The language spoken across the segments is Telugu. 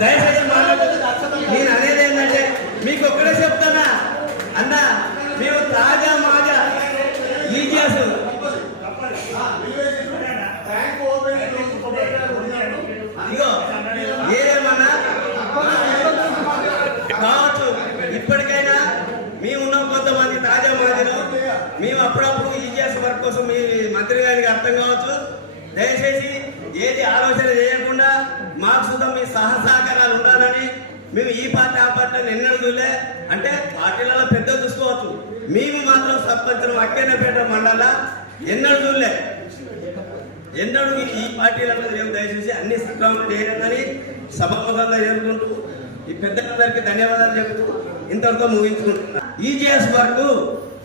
దయచేసి మాట్లాడదు నేను అనేది ఏంటంటే మీకు ఒక్కడే చెప్తానా అన్న మేము తాజా మాజా ఈ చేసు ఏమన్నా? కావచ్చు. ఇప్పటికైనా మేము ఉన్నాం కొంతమంది తాజా మాదిలో మేము అప్పుడప్పుడు ఈజీఎస్ వర్క్ కోసం మీ మంత్రి గారికి అర్థం కావచ్చు. దయచేసి ఏది ఆలోచన చేయకుండా మాకు సుతం మీ సహసహకారాలు ఉండాలని మేము ఈ పార్టీ ఆ పార్టీ అని ఎన్నడూ చూడలే. అంటే పార్టీలలో పెద్ద చూసుకోవచ్చు మేము మాత్రం సర్పంచ్ అక్కేనపేట మండల. ఎన్నడూ చూడలే. ఎన్నడూ ఈ పార్టీలలో మేము దయచేసి అన్ని సక్రమంగా చేయాలని సభాముఖంగా చేసుకుంటూ ఈ పెద్దలందరికీ ధన్యవాదాలు చెబుతూ ఇంతటితో ముగించుకుంటున్నా. ఈజీఎస్ వరకు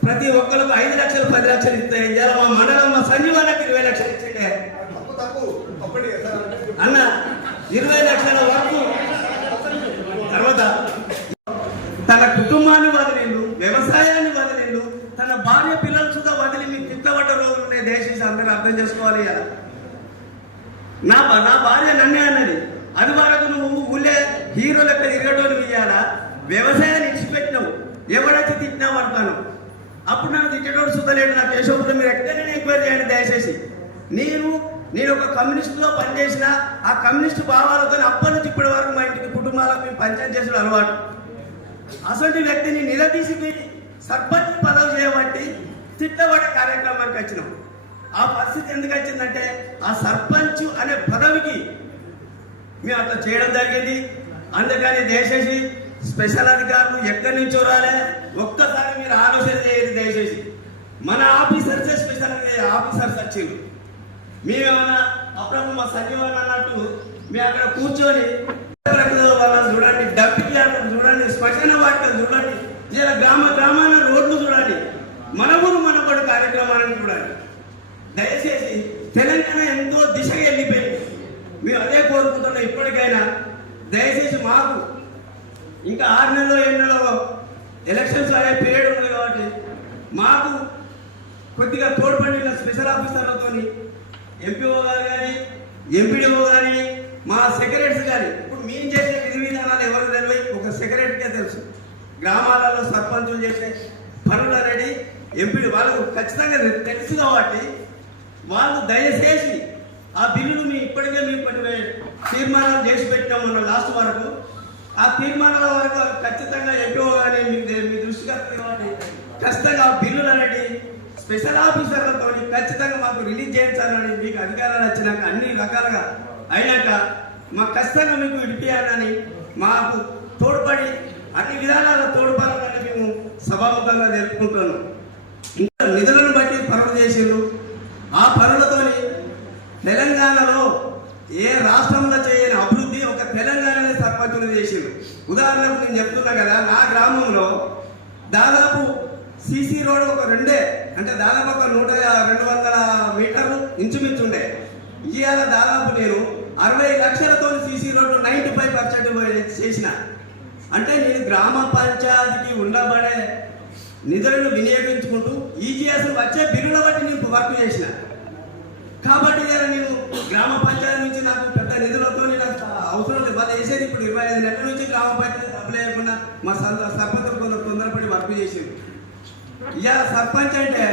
ప్రతి ఒక్కరికి ఐదు లక్షలు పది లక్షలు ఇస్తాయి ఇవాళ మా మండలం మా సంజీవానికి ఇరవై లక్షలు ఇచ్చిండే అన్న ఇరవై లక్షల వరకు అర్థం చేసుకోవాలి నా నా భార్య నన్నే అన్నది. అది వరకు నువ్వు ఊళ్ళే హీరో లెక్క తిరగటోని ఇయ్యాలా? వ్యవసాయాన్ని ఇచ్చిపెట్టినావు. ఎవరైతే తిట్టినావు అంటాను. అప్పుడు నన్ను తిట్టేటోడు సుతలేడు నా కేశవపురం మీరు ఎక్కడైనా ఎంక్వైరీ చేయండి దయచేసి. నేను నేను ఒక కమ్యూనిస్టులో పనిచేసిన ఆ కమ్యూనిస్టు భావాలతో అప్పటి నుంచి ఇప్పటి వరకు మా ఇంటికి కుటుంబాలకు మేము పంచాయతీ చేసిన అలవాటు. అసలు వ్యక్తిని నిలదీసి సర్పంచ్ పదవి చేయబట్టి తిట్టబడే కార్యక్రమానికి వచ్చినాం. ఆ పరిస్థితి ఎందుకు వచ్చిందంటే ఆ సర్పంచ్ అనే పదవికి మేము అట్లా చేయడం జరిగింది. అందుకని దయచేసి స్పెషల్ అధికారులు ఎక్కడి నుంచో రాలే. ఒక్కసారి మీరు ఆలోచన చేయండి దయచేసి. మన ఆఫీసర్సే స్పెషల్ ఆఫీసర్స్ వచ్చింది మేమేమన్నా అప్పుడప్పుడు మా సంజీవన్ అన్నట్టు మేము అక్కడ కూర్చొని వాళ్ళని చూడండి డబ్బింగ్ యార్డులు చూడండి శ్మశాన వాటికలు చూడండి ఇలా గ్రామ గ్రామాల రోడ్లు చూడండి. మన ఊరు మనబడి కార్యక్రమాలను చూడండి. దయచేసి తెలంగాణ ఎంతో దిశగా వెళ్ళిపోయింది మేము అదే కోరుకుంటున్నాం ఇప్పటికైనా దయచేసి మాకు ఇంకా ఆరు నెలలో ఏడు నెలలో ఎలక్షన్స్ అనే పీరియడ్ ఉంది కాబట్టి మాకు కొద్దిగా తోడ్పడిన స్పెషల్ ఆఫీసర్లతో ఎంపీఓ గారు కానీ ఎంపీడీఓ కానీ మా సెక్రటరీస్ కానీ ఇప్పుడు మేము చేసే విధి విధానాలు ఎవరు తెలియదు ఒక సెక్రటరీకే తెలుసు. గ్రామాలలో సర్పంచులు చేసే పనులు అనేది ఎంపీడీ వాళ్ళకు ఖచ్చితంగా తెలుసు కాబట్టి వాళ్ళు దయచేసి ఆ బిల్లులు మీ ఇప్పటికే మేము కొన్ని తీర్మానాలు చేసి పెట్టాము మొన్న లాస్ట్ వరకు. ఆ తీర్మానాల వరకు ఖచ్చితంగా ఎంపీఓ కానీ మీ మీ దృష్టిగా కాబట్టి ఖచ్చితంగా ఆ బిల్లులు అనేది స్పెషల్ ఆఫీసర్లతో ఖచ్చితంగా మాకు రిలీజ్ చేయించాలని మీకు అధికారాలు వచ్చినాక అన్ని రకాలుగా అయినాక మాకు ఖచ్చితంగా మీకు విడిపియాలని మాకు తోడ్పడి అన్ని విధానాల తోడ్పడాలని మేము సభాముఖంగా తెలుపుకుంటున్నాం ఇంకా నిధులను ఆ పనులతోని తెలంగాణలో ఏ రాష్ట్రంలో చేయని అభివృద్ధి ఒక తెలంగాణనే సర్పంచులు చేసిండు. ఉదాహరణకు నేను చెప్తున్నా కదా నా గ్రామంలో దాదాపు సీసీ రోడ్ ఒక రెండే అంటే దాదాపు ఒక నూట రెండు వందల మీటర్లు ఇంచుమించు ఉండే. ఇవాళ దాదాపు నేను అరవై లక్షలతో CC road ninety five percent చేసిన. అంటే నేను గ్రామ పంచాయతీకి ఉండబడే నిధులను వినియోగించుకుంటూ ఈజీఎస్ వచ్చే బిల్లుల బట్టి నేను వర్క్ చేసిన కాబట్టి ఇవాళ నేను గ్రామ పంచాయతీ నుంచి నాకు పెద్ద నిధులతో నాకు అవసరం లేదు. వాళ్ళు వేసేది ఇప్పుడు ఇరవై ఐదు నెలల నుంచి గ్రామ పంచాయతీ అప్లై వేయకుండా మా సర్పంచ్ కొందరు తొందరపడి వర్క్ చేసింది. ఇలా సర్పంచ్ అంటే